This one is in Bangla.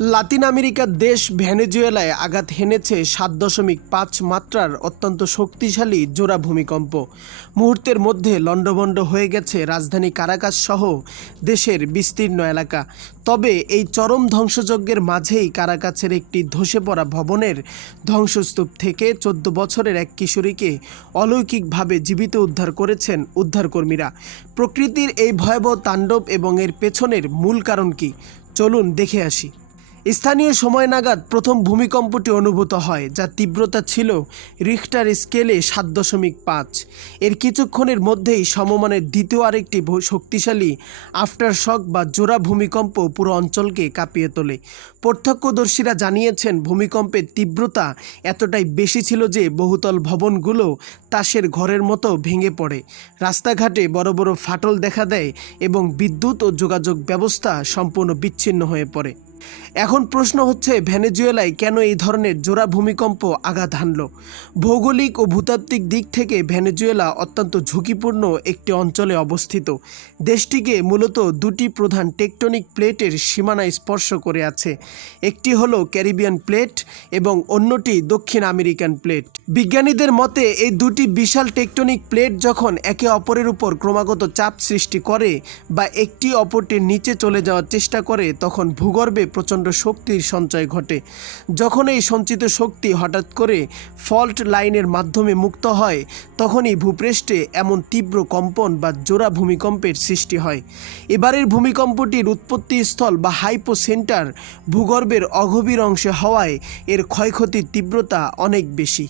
লাতিন আমেরিকার দেশ ভেনেজুয়েলায় আঘাত হেনেছে ৭.৫ মাত্রার অত্যন্ত শক্তিশালী জোড়া ভূমিকম্প। মুহূর্তের মধ্যে লণ্ডভণ্ড হয়ে গেছে রাজধানী কারাকাস সহ দেশের বিস্তীর্ণ এলাকা। তবে এই চরম ধ্বংসযজ্ঞের মাঝেই কারাকাসের একটি ধসে পড়া ভবনের ধ্বংসস্তূপ থেকে ১৪ বছরের এক কিশোরীকে অলৌকিকভাবে জীবিত উদ্ধার করেছেন উদ্ধারকর্মীরা। প্রকৃতির এই ভয়াবহ তাণ্ডব এবং এর পেছনের মূল কারণ কি, চলুন দেখে আসি। স্থানীয় সময় নাগাদ প্রথম ভূমিকম্পটি অনুভূত হয়, যার তীব্রতা ছিল রিখটার স্কেলে ৭.৫। এর কিছুক্ষণের মধ্যেই সমমানের দ্বিতীয় আরেকটি শক্তিশালী আফটারশক বা জোড়া ভূমিকম্প পুরো অঞ্চলকে কাঁপিয়ে তোলে। প্রত্যক্ষদর্শীরা জানিয়েছেন ভূমিকম্পের তীব্রতা এতটাই বেশি ছিল যে বহুতল ভবনগুলো তাসের ঘরের মতো ভেঙে পড়ে, রাস্তাঘাটে বড় বড় ফাটল দেখা দেয় এবং বিদ্যুৎ ও যোগাযোগ ব্যবস্থা সম্পূর্ণ বিচ্ছিন্ন হয়ে পড়ে। এখন প্রশ্ন হচ্ছে, ভেনেজুয়েলায় কেন এই ধরনের জোড়া ভূমিকম্প আঘাত হানল? ভৌগোলিক ও ভূতাত্ত্বিক দিক থেকে ভেনেজুয়েলা অত্যন্ত ঝুঁকিপূর্ণ একটি অঞ্চলে অবস্থিত। দেশটিকে মূলত দুটি প্রধান টেকটনিক প্লেটের সীমানা স্পর্শ করে আছে। একটি হলো ক্যারিবিয়ান প্লেট এবং অন্যটি দক্ষিণ আমেরিকান প্লেট। বিজ্ঞানীদের মতে এই দুটি বিশাল টেকটনিক প্লেট যখন একে অপরের উপর ক্রমাগত চাপ সৃষ্টি করে বা একটি অপরটির নিচে চলে যাওয়ার চেষ্টা করে, তখন ভূগর্ভে প্রচণ্ড শক্তির সঞ্চয় ঘটে। যখন এই সঞ্চিত শক্তি হঠাৎ করে ফল্ট লাইনের মাধ্যমে মুক্ত হয়, তখনই ভূপৃষ্ঠে এমন তীব্র কম্পন বা জোড়া ভূমিকম্পের সৃষ্টি হয়। এবারের ভূমিকম্পটির উৎপত্তিস্থল বা হাইপো সেন্টার ভূগর্ভের অগভীর অংশে হওয়ায় এর ক্ষয়ক্ষতির তীব্রতা অনেক বেশি।